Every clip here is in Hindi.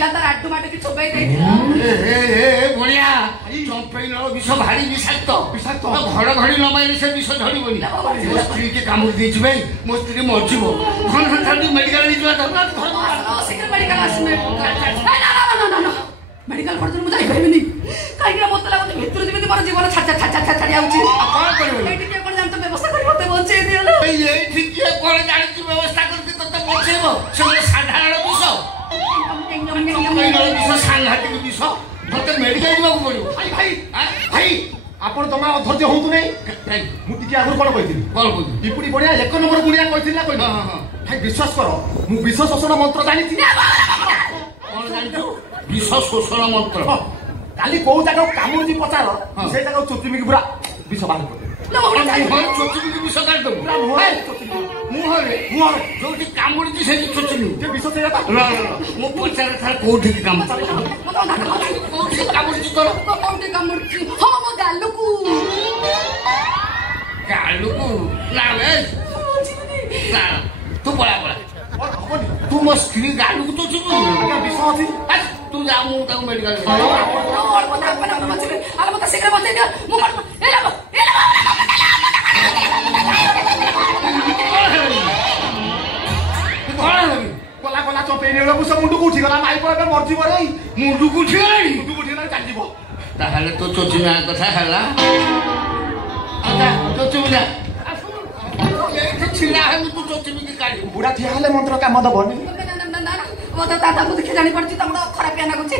तार आडू माटू की चोबाई दे बढ़िया चंपई नल विष भारी विषाक्त विषाक्त घर घड़ी न मारे से विष झड़बनी मो स्त्री के कामुड़ देछि भाई मो स्त्री मरजिब फोन खाली मेडिकल नहीं जाता शीघ्र मेडिकल आसने ना मेडिकल पर्यटन मुझे जाइबेनी काहे मत लागत भितर जेमिति मोर जीवन छाड़ी आउची कौन करबो एठी के कोन जानत व्यवस्था करी मते बंचे दियलो ए ठीक के कोन जानि व्यवस्था करके तते बचेबो से साधारण विष चंपई नल विष सांघातिक विष तते मेडिकल जीवाक पड़िबो भाई भाई आपण तमा अधर्य होतु नै मु टिके आगु कोन कहिथिली कौन कहू दीपुडी बढ़िया एक नंबर गुड़िया कहिथिली ना कहि भाई विश्वास करो मु विष शोषण मंत्र जानि कौन जानि विष शोषण मंत्र काली को जगह कामुजी पचार से जगह चुचुमी पूरा विष बाहर कर चोचुमी विष काट दो मुहरे जो कामुड़ी से चोचुमी विष से मो पचार थार कोठी काम कोठी कामुड़ी तोर कोठी कामुड़ी हां मो गालुकू ना वे ना तू पळा तू मो स्त्री गालुकू तो चुचुमी विष अछि तू जा मु ताऊ मेडिकल मत शीघ्र बचे दियो मु कोला कोला चपेई नेलो को सब मुंडू उठी गला माई पर मरजी बरे मुंडू को उठी चल जीवो ताहले तो चोचुमी कथा हला आजा चोचुमी जा ए छिला है तू चोचुमी की काढी बुढ़ा ठिया हले मंत्र काम दबनी मत दादा को देखि जानि पड़छि तमरा खराब पियाना को छी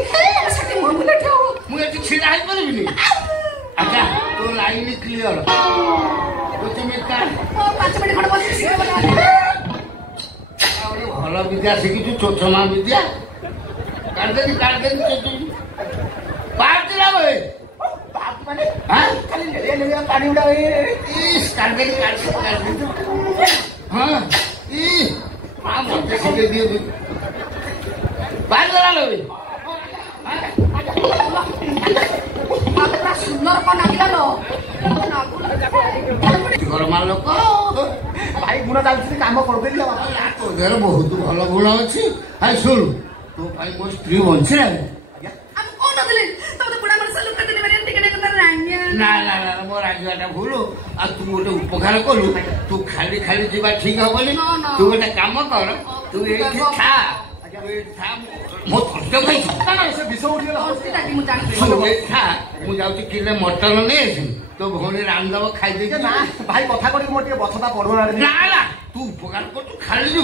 सके मोर बुले ठाओ मु एठी छिला है परबिनी आजा तो लाइन क्लियर चोचुमी का 5 मिनिट खड़ बस शीघ्र बना भल विद्या शिखी चोचमा विद्या काटदेनी चोचुमी पाप दिला भाई बाप माने हां खाली ले पानी उड़ा इस काटदेनी हां ई मां मते से दियो बाहर चला लो सुंदर को नागिला लो घर मान लोक भाई गुण चालछि काम कर देली तो देर बहुत भल गुण अछि हाय सुन तो भाई मो स्त्री बंछि ना हम कोन दिले तब तो बुढ़ा मन लुक देले मारे टिकट कर रांगिया ना मो राजवाटा भूल आ तू गोटे उपकार कलु तू खाली खाली जीवा ठीक हबनी तू गोटे काम कर तू एठी था मो थके भाई ना से विष उठी गला हॉस्पिटल की मु जानि था मु जाउची किले मटन नै आसी तो भौणी रामदेव खाई दे ना भाई कथा करी मोटे बछता पड़वा ना तू उपकार कर तू खाली जू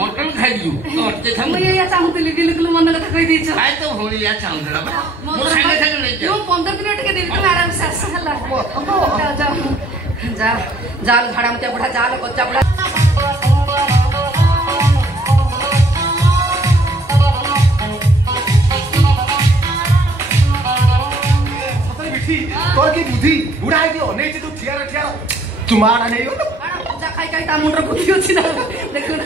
मटन खाई जू तो अटे था मु या चाहूतली दिलकुल मन कथा कहि दैछ भाई तो भौणी या चाहूला मो संगे संगे ले यो 15 दिन टके देली तुम आराम से आस हला जा जाल झाड़ा मते बुढ़ा जाल बच्चा बुढ़ा तोर की बुद्धि बुढ़ा है कि ओने तू ठिया तुम्हारा नहीं हो जा खाई ता मुंडर बुद्धि अछि ना देखो ना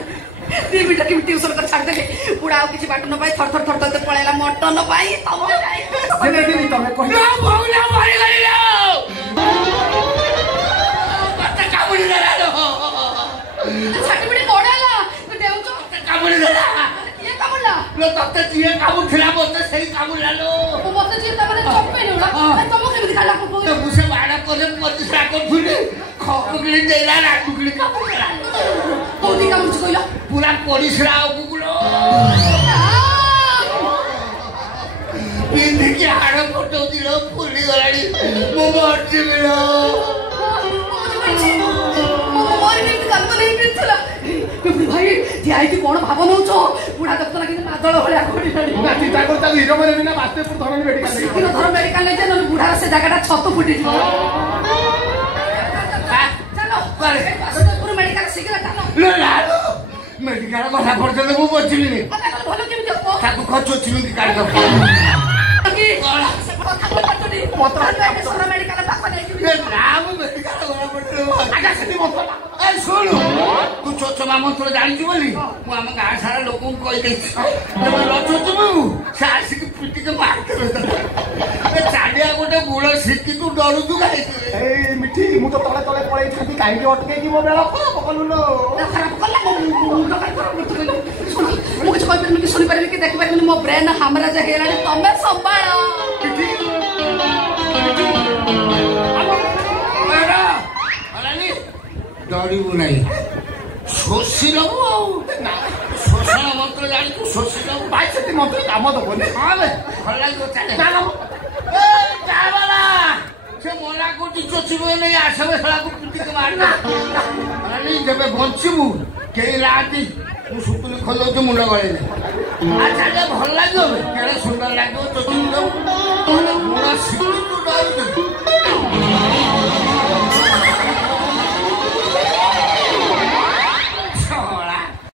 3 मिनट की ट्यूशन कर छाड़ देले बुढ़ा आ किछि बाट न पाई थर थर पळेला मटन पाई तब जाई देले तमे कहि ना भौला मारी गली लो कत काबुली देला लो सर्टिफिकेट कोडाला देउ तो काबुली देला ये काबुला लो तते जिए काबु थिला मते सही काबुला लो मते जे तबने चप्पे नेउला तमो केमि खाला को तो मुसे बाड़ा करे प्रतिष्ठा कर फुले खपगली देला राटुगली काबुला कोदी का मुझ कोइला पूरा परिसरा बुगुलो इंदी के हाड़ फोटो दिलो फुली गलाडी मो मरजी मिलो मोर ने काम नहीं पिथला भाई ध्याई की कोन भाव नउचो बुढ़ा दफ्तर लगे नादळ भलिया कोडी ना चिंता करता हीरो माने बिना वास्तेपुर धरनी मेडिकल किलो धर मेडिकल ले जे बुढ़ा से जगहटा छत फुटी जिवो चलो पूरा मेडिकल शीघ्र चलो लो लालो मेडिकल कथा पड़ते मु बचिली ने भलो केमि देखो ताकू खचो चिनी की काट दो की कथा पड़तडी पत्र मेडिकल पाखा नहीं ए नाम मेडिकल गरा पड़ते आजा सेती मंत्र ए सुन तू चोचमा मंत्र जानि बोली मु हम गा सारा लोकन कहि दे तमे लचो तुमु सासी की पिटी के मार के ए चाडिया गोटे गुळ सिक्की तू डरू तू गाई ए मिठी मु तो तले तले पळै थाती काई के अटके की मो बेला पकलु लो खराब कला मु तो काय कर मु कुछ कहि ପାରିବିନି କି ଶୁଣି ପାରିବିନି କି ଦେଖି ପାରିବିନି ମୋ ବ୍ରେନ୍ ହାମରାଜ ହେଇଗଲାଣି ତମେ ସମ୍ଭାଳ ଡରିବୁ ନାହିଁ ଶୋଷି ଦବୁ ଆଉ ଶୋଷଣ ମନ୍ତ୍ର ଜାଣିଛୁ ଶୋଷି ଦବୁ ଭାଇ ସେଠି ମନ୍ତ୍ର କାମ ଦବନି ହଁ ବେ ଭଲ ଲାଗିବ ଚାଲେ ସେ ମନା କରୁଛି ଚୋଚିବ ନେଇ ଆସିବେ ଖେଳାକୁ ପିଟିକି ମାରିଲା ଯେବେ ବଞ୍ଚିବୁ କେହି ନାହାନ୍ତି ମୁଁ ସୁତୁଲି ଖୋଲଉଛି ମୁଣ୍ଡ ଗଳେଇଲେ ଚାଲେ ଭଲ ଲାଗିବ କେଡ଼େ ସୁନ୍ଦର ଲାଗିବ ଚୋଚି